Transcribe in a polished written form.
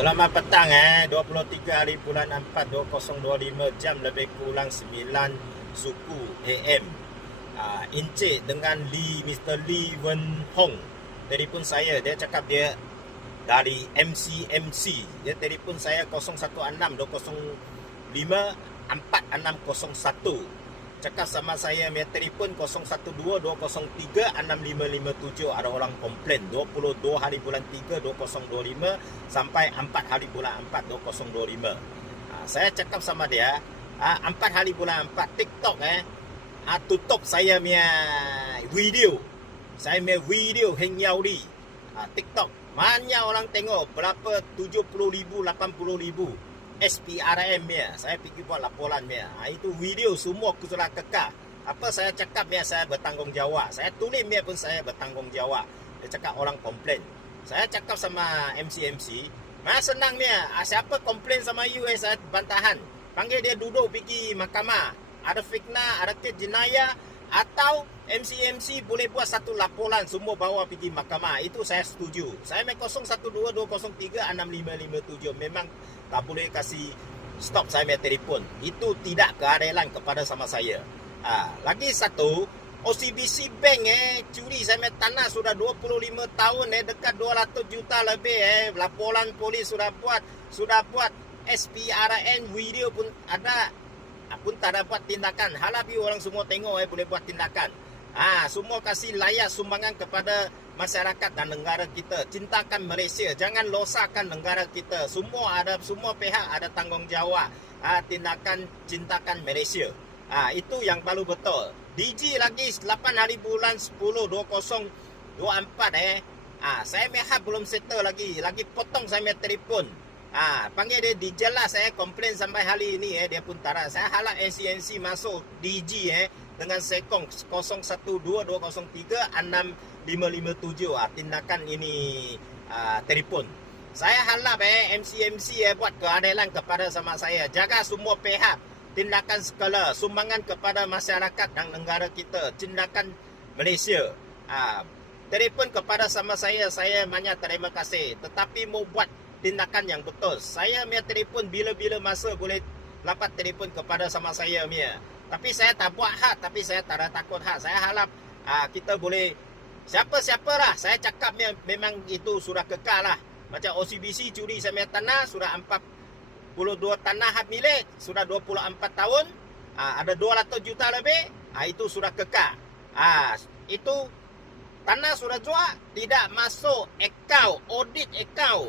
Selamat petang 23 hari bulan 4 2025 jam lebih kurang 9 suku AM. Encik dengan Mr. Lee Wen Hong telefon saya. Dia cakap dia dari MCMC. Dia telefon saya 016 205 4601. Cakap sama saya, dia telefon 012 203 6557. Ada orang komplain 22 hari bulan 3 2025 sampai 4 hari bulan 4 2025. Saya cakap sama dia, 4 hari bulan 4 TikTok tutup saya punya video. Saya punya video hengau di TikTok. Banyak orang tengok, berapa 70,000 80,000 SPRM dia. Saya pergi buat laporan dia. Itu video semua aku sudah kekal. Apa saya cakap dia, saya bertanggungjawab. Saya tulis dia pun saya bertanggungjawab. Dia cakap orang komplain. Saya cakap sama MCMC, senang dia. Siapa komplain sama you, saya bantahan. Panggil dia duduk pergi mahkamah. Ada fitnah, ada kes jenayah, atau MCMC boleh buat satu laporan semua bawa pergi mahkamah. Itu saya setuju. Saya main 012 203 6557. Memang tak boleh kasih stop saya punya telefon. Itu tidak keadilan kepada sama saya. Lagi satu, OCBC Bank curi saya punya tanah sudah 25 tahun dekat 200 juta lebih laporan polis sudah buat SPRN video pun ada, pun tak dapat tindakan. Halabi orang semua tengok boleh buat tindakan. Semua kasih layak sumbangan kepada masyarakat dan negara kita. Cintakan Malaysia, jangan losakkan negara kita. Semua pihak ada tanggungjawab. Tindakan cintakan Malaysia. Itu yang paling betul. DG lagi 8 hari bulan 10 2024 saya mehab belum settle lagi potong saya punya telefon. Panggil dia dijelas komplain sampai hari ini dia pun tak. Saya halak NCNC masuk DG dengan sekong 012 203 6557 tindakan ini telefon. Saya halap MCMC buat keadilan kepada sama saya. Jaga semua pihak, tindakan segala sumbangan kepada masyarakat dan negara kita. Tindakan Malaysia. Telefon kepada sama saya banyak terima kasih. Tetapi mau buat tindakan yang betul. Saya punya telefon bila-bila masa boleh dapat telefon kepada sama saya punya. Tapi saya tak buat hak, tapi saya tak ada takut hak. Saya harap kita boleh siapa-siapa lah. Saya cakap memang itu sudah kekal lah. Macam OCBC curi saya punya tanah, sudah 42 tanah hak milik, sudah 24 tahun, ada 200 juta lebih, itu sudah kekal. Itu tanah sudah jual, tidak masuk akaun, audit akaun.